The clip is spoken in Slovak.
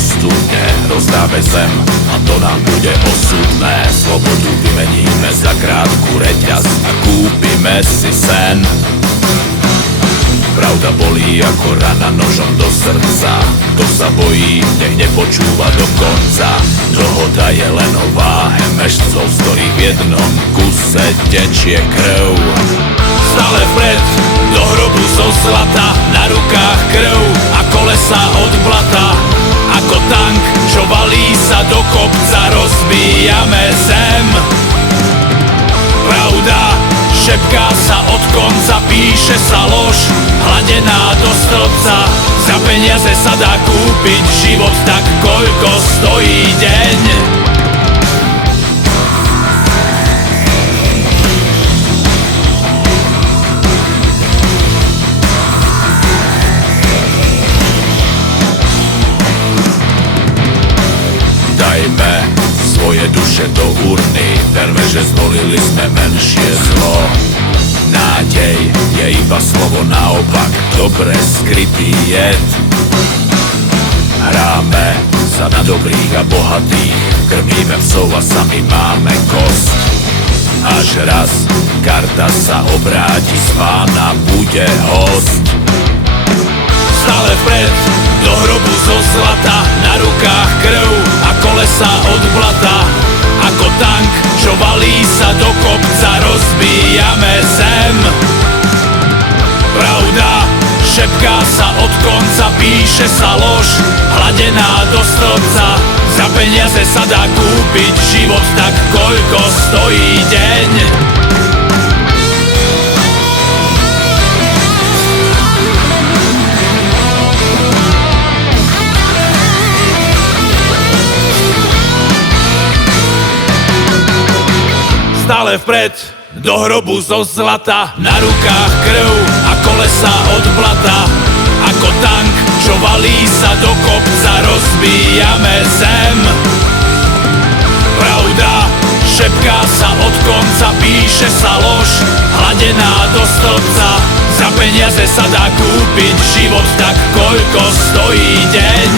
ostudne rozdáme zem a to nám bude osudné. Slobodu vymeníme za krátku reťaz a kúpime si sen. Pravda bolí ako rana nožom do srdca. Kto sa bojí, nech nepočúva do konca. Dohoda je len o váhe mešcov, z ktorých v jednom kuse tečie krv. Stále vpred, do hrobu zo zlata, na rukách krv a kolesa od blata. Ako tank, čo valí sa do kopca, rozbíjame zem. Pravda šepká sa od konca, píše sa lož, hladená do stĺpca. Za peniaze sa dá kúpiť život, tak koľko stojí deň? Dajme svoje duše do urny, verme, že zvolili sme menšie zlo. Nádej je iba slovo naopak, dobre skrytý jed. Hráme sa na dobrých a bohatých, krmíme psov a sami máme kosť. Až raz karta sa obráti, z pána bude host. Stále vpred, do hrobu zo zlata, na rukách krv a kolesa od blata. Ako tank, čo valí sa do kopca, rozbíjame zem. Pravda šepká sa od konca, píše sa lož, hladená do stĺpca. Za peniaze sa dá kúpiť život, tak koľko stojí deň? Stále vpred, do hrobu zo zlata, na rukách krv a kolesa od blata. Ako tank, čo valí sa do kopca, rozbíjame zem. Pravda šepká sa od konca, píše sa lož, hladená do stĺpca. Za peniaze sa dá kúpiť život, tak koľko stojí deň?